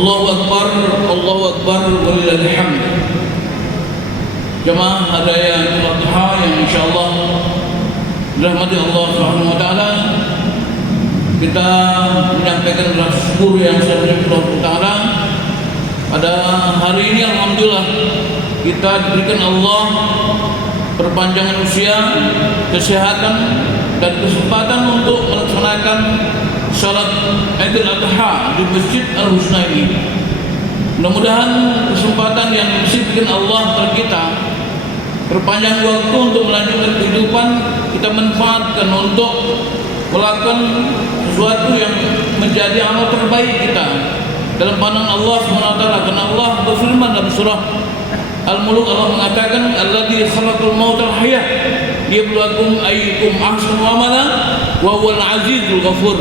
Allahu Akbar, Allahu Akbar, walillahil hamd. Jemaah hari raya Idul Adha yang insyaallah dirahmati Allah Subhanahu wa taala, kita menyampaikan rasa syukur yang sangat Allah taala. Pada hari ini alhamdulillah kita diberikan Allah perpanjangan usia, kesehatan dan kesempatan untuk melaksanakan salat Idul Adha di Masjid Al-Husna ini. Mudah-mudahan kesempatan yang diberikan Allah kepada kita perpanjang waktu untuk melanjutkan kehidupan, kita manfaatkan untuk melakukan sesuatu yang menjadi amal terbaik kita dalam pandangan Allah SWT. Karena Allah berfirman dalam surah Al-Mulk, Allah mengatakan alladzi khalaqal mauta wal hayat liyabluwakum ayyukum ahsanu amala wa huwal azizul ghafur.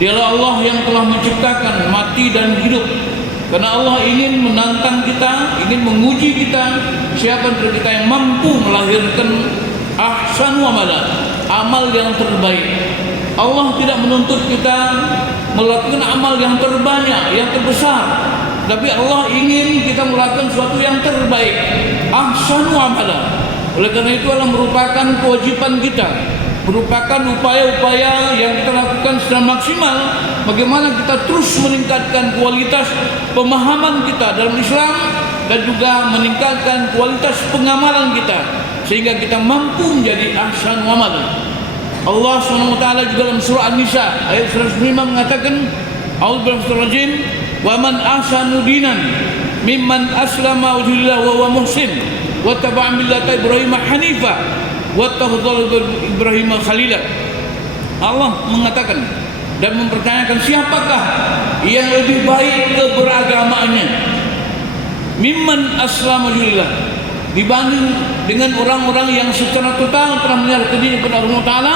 Dialah Allah yang telah menciptakan mati dan hidup, karena Allah ingin menantang kita, ingin menguji kita, siapa dari kita yang mampu melahirkan ahsanu amala, amal yang terbaik. Allah tidak menuntut kita melakukan amal yang terbanyak, yang terbesar, tapi Allah ingin kita melakukan sesuatu yang terbaik, ahsanu amala. Oleh karena itu adalah merupakan kewajiban kita, merupakan upaya-upaya yang kita lakukan secara maksimal, bagaimana kita terus meningkatkan kualitas pemahaman kita dalam Islam dan juga meningkatkan kualitas pengamalan kita sehingga kita mampu menjadi ahsan amal. Allah SWT juga dalam surah An-Nisa ayat 105 mengatakan, A'udzubillahi wa man ahsanu dinan mimman aslama wajhahu wa huwa muhsin wa tabi'a millata Ibrahim hanifa wattakhadha Ibrahim khalila. Allah mengatakan dan mempertanyakan siapakah yang lebih baik keberagamaannya mimman aslama lillah, dibanding dengan orang-orang yang secara total telah menyerahkan diri kepada Allah Taala,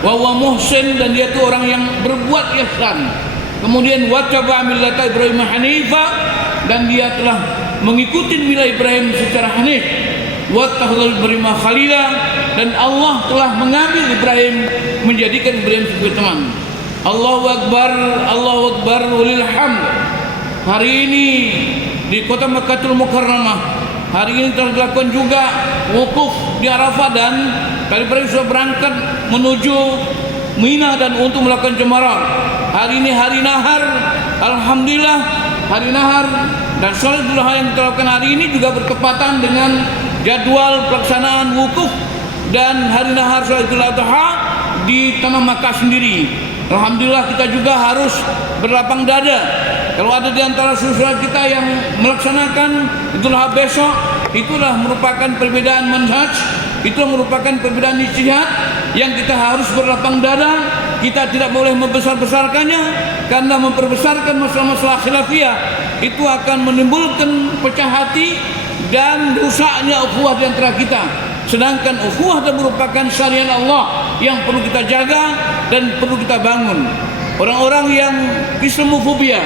wa huwa muhsin, dan dia itu orang yang berbuat ihsan, kemudian wattaba'a millata Ibrahim hanifa, dan dia telah mengikuti milah Ibrahim secara hanif, wattakhadha Ibrahim khalila, dan Allah telah mengambil Ibrahim, menjadikan Ibrahim sebagai teman. Allahu Akbar, Allahu Akbar, walillahil hamd. Hari ini di kota Makkahul Mukarramah, hari ini telah dilakukan juga wukuf di Arafah, dan tadi pagi sudah berangkat menuju Mina dan untuk melakukan jemaah. Hari ini hari nahar, alhamdulillah hari nahar, dan salat Idul Adha yang dilakukan hari ini juga bertepatan dengan jadwal pelaksanaan wukuf dan hari nahar salat Idul Adha di tanah Makkah sendiri. Alhamdulillah kita juga harus berlapang dada kalau ada di antara saudara kita yang melaksanakan Idul Adha besok. Itulah merupakan perbedaan manhaj, itu merupakan perbedaan ijtihad yang kita harus berlapang dada. Kita tidak boleh membesar-besarkannya, karena memperbesarkan masalah-masalah khilafiyah itu akan menimbulkan pecah hati dan rusaknya ukhuwah di antara kita. Sedangkan ukhuwah itu merupakan syariat Allah yang perlu kita jaga dan perlu kita bangun. Orang-orang yang Islamofobia,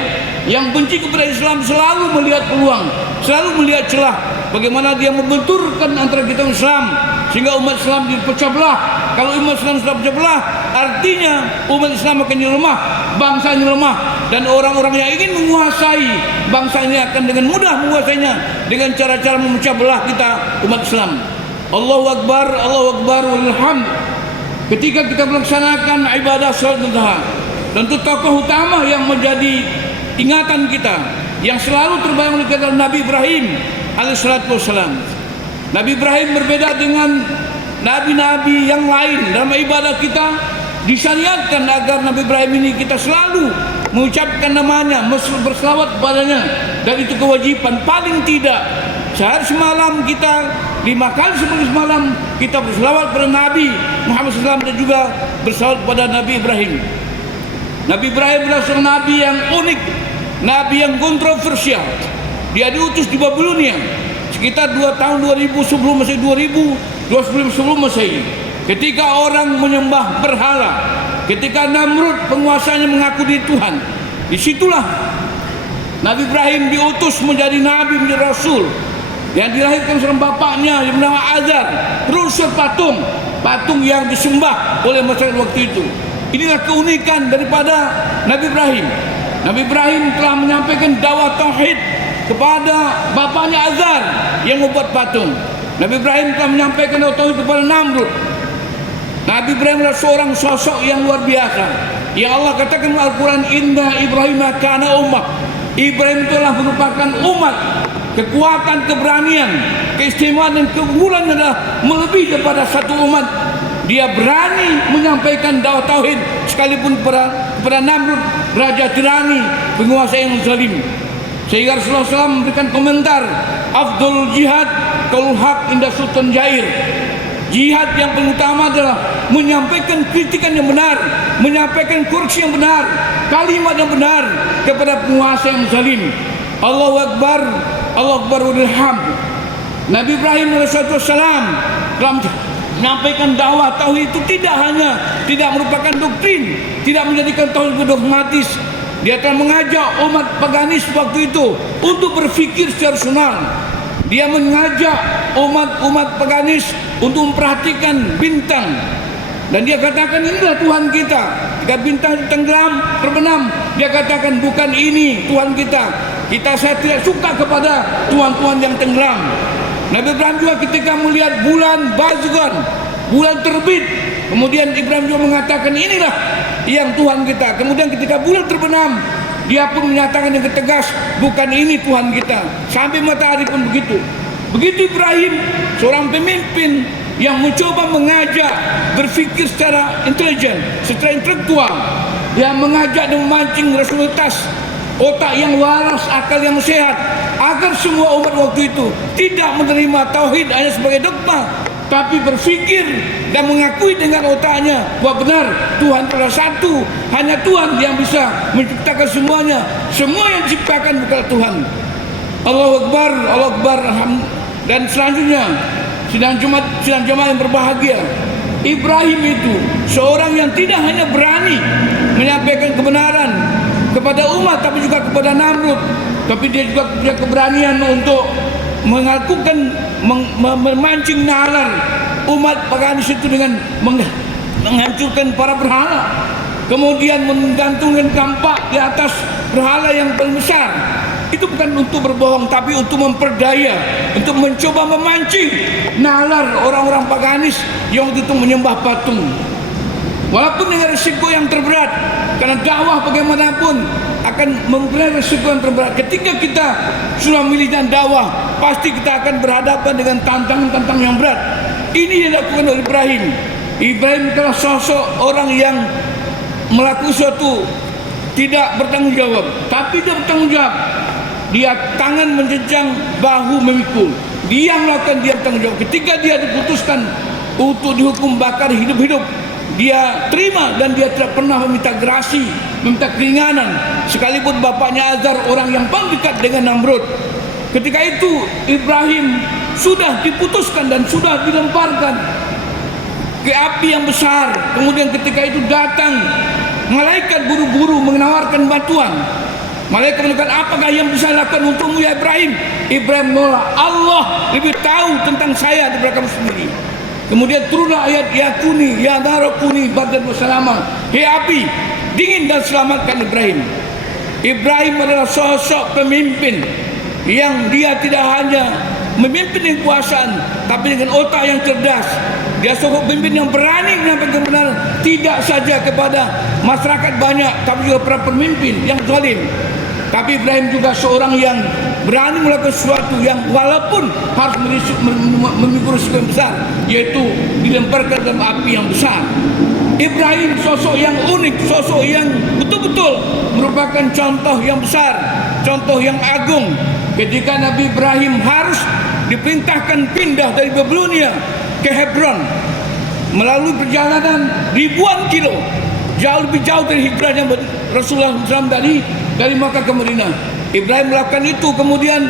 yang benci kepada Islam, selalu melihat peluang, selalu melihat celah bagaimana dia membenturkan antara kita Islam sehingga umat Islam dipecah belah. Kalau umat Islam sudah pecah belah, artinya umat Islam akan lemah, bangsa ini lemah, dan orang-orang yang ingin menguasai bangsa ini akan dengan mudah menguasainya dengan cara-cara memecah belah kita umat Islam. Allahu Akbar, Allahu Akbar, walillahil hamd. Ketika kita melaksanakan ibadah salat duha, tentu tokoh utama yang menjadi ingatan kita, yang selalu terbayang oleh kita, Nabi Ibrahim alaihissalatu wassalam. Nabi Ibrahim berbeda dengan nabi-nabi yang lain. Dalam ibadah kita disyariatkan agar Nabi Ibrahim ini kita selalu mengucapkan namanya, berselawat kepadanya, dan itu kewajiban. Paling tidak sehari semalam kita 5 kali sebelum semalam kita berselawat kepada Nabi Muhammad SAW dan juga berselawat kepada Nabi Ibrahim. Nabi Ibrahim adalah seorang nabi yang unik, nabi yang kontroversial. Dia diutus di Babilonia sekitar 2 tahun 2000 sebelum Masehi, 2020 sebelum Masehi. Ketika orang menyembah berhala, ketika Namrud penguasanya mengaku diri Tuhan, disitulah Nabi Ibrahim diutus menjadi nabi, menjadi rasul, yang dilahirkan seorang bapaknya yang bernama Azar, rusul patung yang disembah oleh masyarakat waktu itu. Inilah keunikan daripada Nabi Ibrahim. Nabi Ibrahim telah menyampaikan dakwah tauhid kepada bapaknya Azar yang membuat patung. Nabi Ibrahim telah menyampaikan dakwah tauhid kepada Namrud. Nabi Ibrahim adalah seorang sosok yang luar biasa. Ya Allah katakan dalam Al-Quran, Inna Ibrahim kana ummah. Ibrahim telah merupakan umat. Kekuatan, keberanian, keistimewaan dan keunggulan adalah melebihi daripada satu umat. Dia berani menyampaikan dakwah tauhid sekalipun kepada Namrud, raja tirani, penguasa yang zalim. Sehingga Rasulullah SAW memberikan komentar, Afdul jihad qaulul haq inda sultan jair. Jihad yang paling utama adalah menyampaikan kritikan yang benar, menyampaikan koreksi yang benar, kalimat yang benar kepada penguasa yang zalim. Allahu Akbar, Allahu Akbar walillahil hamd. Nabi Ibrahim AS telah menyampaikan dakwah tauhid itu tidak merupakan doktrin, tidak menjadikan tauhid dogmatis. Dia telah mengajak umat paganis waktu itu untuk berfikir secara rasional. Dia mengajak umat paganis untuk memperhatikan bintang. Dan dia katakan inilah Tuhan kita. Jika bintang tenggelam, terbenam, dia katakan bukan ini Tuhan kita. Saya tidak suka kepada Tuhan-Tuhan yang tenggelam. Nabi Ibrahim juga ketika melihat bulan bazgan, bulan terbit, kemudian Ibrahim juga mengatakan inilah yang Tuhan kita. Kemudian ketika bulan terbenam, dia pun menyatakan dengan tegas, bukan ini Tuhan kita. Sampai matahari pun begitu. Begitu Ibrahim, seorang pemimpin yang mencoba mengajak berfikir secara intelijen, secara intelektual. Dia mengajak dan memancing rasionalitas, otak yang waras, akal yang sehat, agar semua umat waktu itu tidak menerima tauhid hanya sebagai dogma, tapi berfikir dan mengakui dengan otaknya bahwa benar Tuhan adalah satu, hanya Tuhan yang bisa menciptakan semuanya. Semua yang diciptakan bukanlah Tuhan. Allahu Akbar, Allahu Akbar. Dan selanjutnya sidang Jumat yang berbahagia, Ibrahim itu seorang yang tidak hanya berani menyampaikan kebenaran kepada umat, tapi juga kepada Namrud. Tapi dia juga punya keberanian untuk melakukan memancing nalar umat paganis itu dengan menghancurkan para berhala, kemudian menggantungkan kampak di atas berhala yang paling besar. Itu bukan untuk berbohong, tapi untuk memperdaya, untuk mencoba memancing nalar orang-orang paganis yang itu menyembah patung. Walaupun dengan risiko yang terberat, karena dakwah bagaimanapun akan mempunyai risiko yang terberat. Ketika kita sudah memilih dan dakwah, pasti kita akan berhadapan dengan tantangan-tantangan yang berat. Ini yang dilakukan oleh Ibrahim. Ibrahim adalah sosok orang yang melakukan sesuatu tidak bertanggung jawab, tapi dia bertanggung jawab. Dia tangan menjejang, bahu memikul. Dia melakukan, dia bertanggung jawab. Ketika dia diputuskan untuk dihukum bakar hidup-hidup, dia terima dan dia tidak pernah meminta gerasi, meminta keringanan. Sekalipun bapaknya Azar orang yang paling dekat dengan Namrud. Ketika itu Ibrahim sudah diputuskan dan sudah dilemparkan ke api yang besar. Kemudian ketika itu datang malaikat buru-buru menawarkan bantuan. Malaikat mengatakan, apakah yang bisa dilakukan untukmu ya Ibrahim? Ibrahim menolak. Allah lebih tahu tentang saya daripada kamu sendiri. Kemudian turunlah ayat, ya kuni, ya narakuni badan wassalama. Hei api, dingin dan selamatkan Ibrahim. Ibrahim adalah sosok pemimpin yang dia tidak hanya memimpin kekuasaan, tapi dengan otak yang cerdas. Dia sosok pemimpin yang berani menyampaikan kebenaran, tidak saja kepada masyarakat banyak, tapi juga para pemimpin yang zalim. Tapi Ibrahim juga seorang yang berani melakukan sesuatu yang walaupun harus memikul risiko yang besar, yaitu dilemparkan dalam api yang besar. Ibrahim sosok yang unik, sosok yang betul-betul merupakan contoh yang besar, contoh yang agung. Ketika Nabi Ibrahim harus diperintahkan pindah dari Babilonia ke Hebron melalui perjalanan ribuan kilo, jauh lebih jauh dari hijrahnya Rasulullah SAW dari Makkah ke Madinah. Ibrahim melakukan itu. Kemudian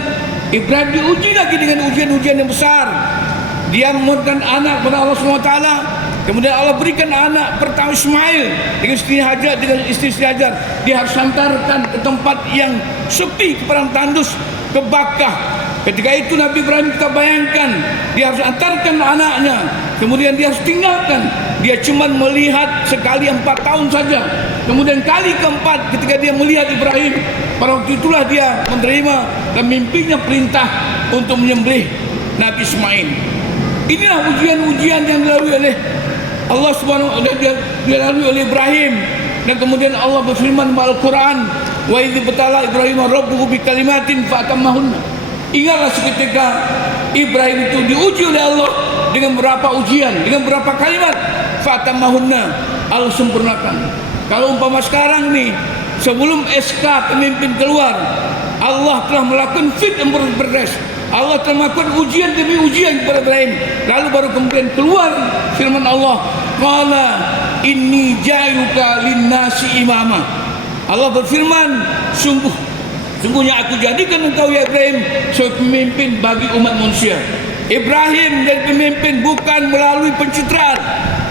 Ibrahim diuji lagi dengan ujian-ujian yang besar. Dia memohonkan anak kepada Allah SWT. Kemudian Allah berikan anak pertama Ismail dengan istri Hajar. Dia harus hantarkan ke tempat yang sepi, ke padang tandus, ke Bakkah. Ketika itu Nabi Ibrahim, kita bayangkan, dia harus antarkan anaknya, kemudian dia harus tinggalkan. Dia cuma melihat sekali 4 tahun saja. Kemudian kali keempat ketika dia melihat Ibrahim, pada waktu itulah dia menerima dan mimpinya perintah untuk menyembelih Nabi Ismail. Inilah ujian-ujian yang dilalui oleh Allah Subhanahu wa taala, dilalui oleh Ibrahim. Dan kemudian Allah berfirman dalam Al-Quran, wa idz batala Ibrahim rabbuhu bi kalimatin fa atammahunna. Ingatlah seketika Ibrahim itu diuji oleh Allah dengan beberapa ujian, dengan beberapa kalimat, fa atammahunna, Allah sempurnakan. Kalau umpama sekarang nih, sebelum SK pemimpin keluar, Allah telah melakukan fit and progress. Allah telah melakukan ujian demi ujian kepada Ibrahim. Lalu baru kemudian keluar firman Allah, qala inni ja'aluka linnasi imama. Allah berfirman, sungguhnya aku jadikan engkau ya Ibrahim sebagai pemimpin bagi umat manusia. Ibrahim menjadi pemimpin bukan melalui pencitraan.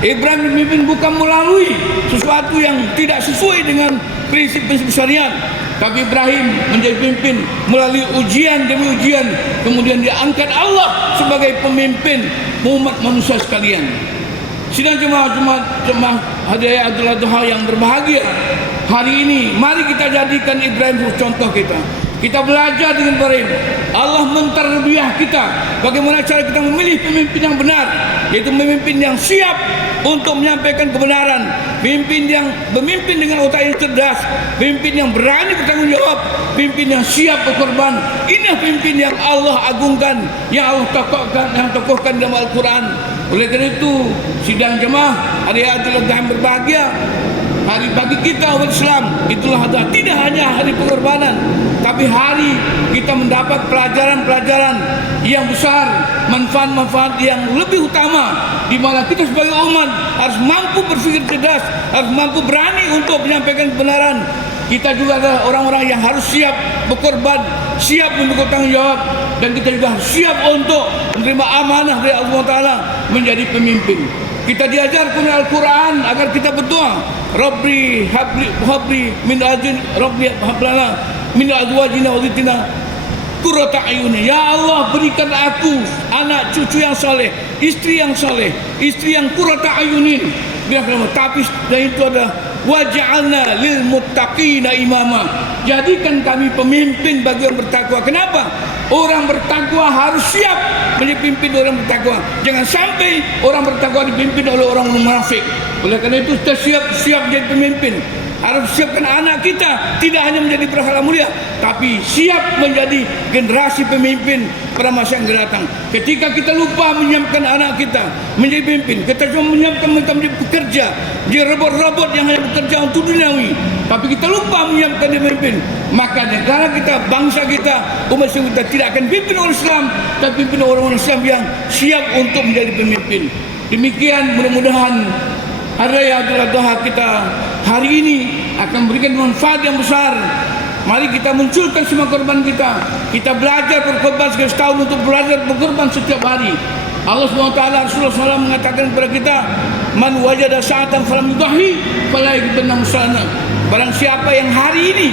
Ibrahim memimpin bukan melalui sesuatu yang tidak sesuai dengan prinsip-prinsip syariat, tapi Ibrahim menjadi pemimpin melalui ujian demi ujian. Kemudian diangkat Allah sebagai pemimpin umat manusia sekalian. Sidang jemaah hadirin Idul Adha yang berbahagia, hari ini mari kita jadikan Ibrahim sebagai contoh kita. Kita belajar dengan Ibrahim. Allah menterbiah kita bagaimana cara kita memilih pemimpin yang benar, yaitu pemimpin yang siap untuk menyampaikan kebenaran, pemimpin yang bermimpin dengan otak yang cerdas, pemimpin yang berani bertanggung jawab, pemimpin yang siap berkorban. Inilah pemimpin yang Allah agungkan, yang Allah tokohkan dalam Al-Quran. Oleh karena itu, sidang jemaah hari Idul Adha yang berbahagia, hari bagi kita umat Islam itulah adalah tidak hanya hari pengorbanan, tapi hari kita mendapat pelajaran-pelajaran yang besar, manfaat-manfaat yang lebih utama, di mana kita sebagai umat harus mampu berpikir cerdas, harus mampu berani untuk menyampaikan kebenaran. Kita juga adalah orang-orang yang harus siap berkorban, siap untuk bertanggung jawab, dan kita juga harus siap untuk menerima amanah dari Allah Taala menjadi pemimpin. Kita diajarkan oleh Al-Quran agar kita berdoa, Rabbi habli min azin, Rabbi hablana min azwajina wa dhurriyyatina qurrata a'yun. Ya Allah, berikan aku anak cucu yang soleh, istri yang soleh, istri yang qurrata a'yunin. Tapi dan itu adalah waj'alna lil muttaqina imama. Jadikan kami pemimpin bagi orang bertakwa. Kenapa? Orang bertakwa harus siap menjadi pemimpin orang bertakwa. Jangan sampai orang bertakwa dipimpin oleh orang munafik. Oleh karena itu kita siap jadi pemimpin. Harus siapkan anak kita tidak hanya menjadi berhala mulia, tapi siap menjadi generasi pemimpin pada masa yang akan datang. Ketika kita lupa menyiapkan anak kita menjadi pemimpin, kita cuma menyiapkan mereka menjadi pekerja, jadi robot-robot yang hanya bekerja untuk duniawi, tapi kita lupa menyiapkan dia pemimpin, maka negara kita, bangsa kita, umat Islam kita tidak akan dipimpin oleh Islam, tapi dipimpin oleh orang Islam yang siap untuk menjadi pemimpin. Demikian, mudah-mudahan hari raya Idul Adha kita hari ini akan memberikan manfaat yang besar. Mari kita munculkan semua korban kita. Kita belajar berkorban setahun untuk belajar berkorban setiap hari. Allah SWT, Rasulullah SAW mengatakan kepada kita, man wajada sa'atan falam yudahi fala yaktunna musana. Barang siapa yang hari ini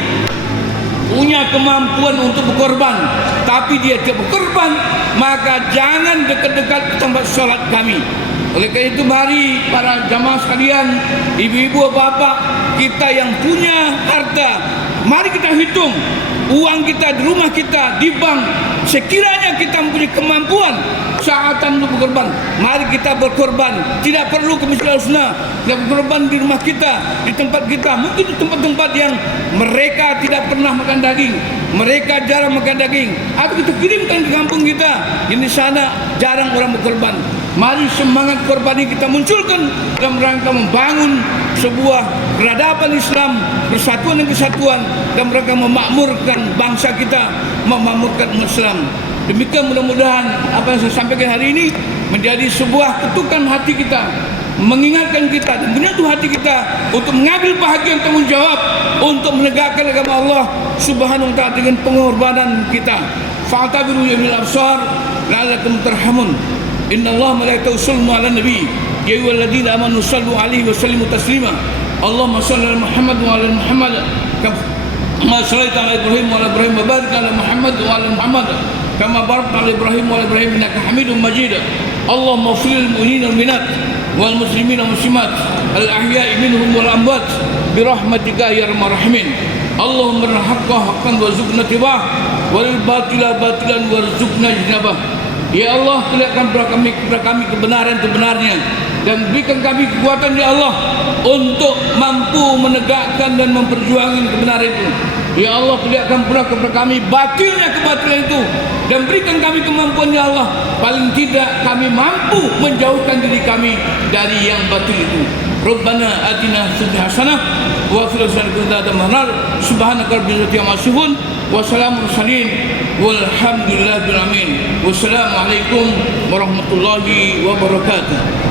punya kemampuan untuk berkorban, tapi dia tidak berkorban, maka jangan dekat-dekat ke tempat sholat kami. Oleh karena itu mari para jamaah sekalian, ibu-ibu, bapak, kita yang punya harta, mari kita hitung uang kita di rumah kita, di bank. Sekiranya kita mempunyai kemampuan saatan untuk berkorban, mari kita berkorban. Tidak perlu ke Masjidil Husna, kita berkorban di rumah kita, di tempat kita. Mungkin di tempat-tempat yang mereka tidak pernah makan daging, mereka jarang makan daging, atau kita kirimkan ke kampung kita yang di sana jarang orang berkorban. Mari semangat korban ini kita munculkan dalam rangka membangun sebuah peradaban Islam, persatuan dan kesatuan, dalam rangka memakmurkan bangsa kita, memakmurkan Islam. Demikian mudah-mudahan apa yang saya sampaikan hari ini menjadi sebuah ketukan hati kita, mengingatkan kita dan menyentuh hati kita untuk mengambil bahagian tanggung jawab untuk menegakkan agama Allah Subhanahu wa taala dengan pengorbanan kita. Fa'tabiru ya bil absar la'allakum tarhamun. Innallaha malaikatahu yusholluna 'alan nabi ya ayyuhalladzina amanu shallu 'alaihi wa sallimu taslima. Allahumma shalli 'ala Muhammad wa 'ala Muhammad kama shallaita 'ala Ibrahim wa 'ala Ibrahim wa barik 'ala Muhammad wa 'ala Muhammad kama barakta 'ala Ibrahim wa 'ala Ibrahim innaka Hamidum Majid. Allahumma ighfir lil mu'minina wal mu'minat wal muslimin wal muslimat al ahya'i minhum wal amwat bi rahmatika ya arhamar rahimin. Allahumma haqqa haqqan warzuqna tibah wal batila batilan warzuqna ijtinabah. Ya Allah, kelihatan kepada kami kebenaran-kebenarnya dan berikan kami kekuatan ya Allah untuk mampu menegakkan dan memperjuangkan kebenaran itu. Ya Allah, perlihatkan pula kepada kami batilnya kebatilan itu dan berikan kami kemampuan ya Allah, paling tidak kami mampu menjauhkan diri kami dari yang batil itu. Rabbana atina fid hasanah wa fil akhirati hasanah. Subhanaka rabbil izzati amma yasifun wa salamun mursalin walhamdulillahi rabbil alamin. Wassalamu alaikum warahmatullahi wabarakatuh.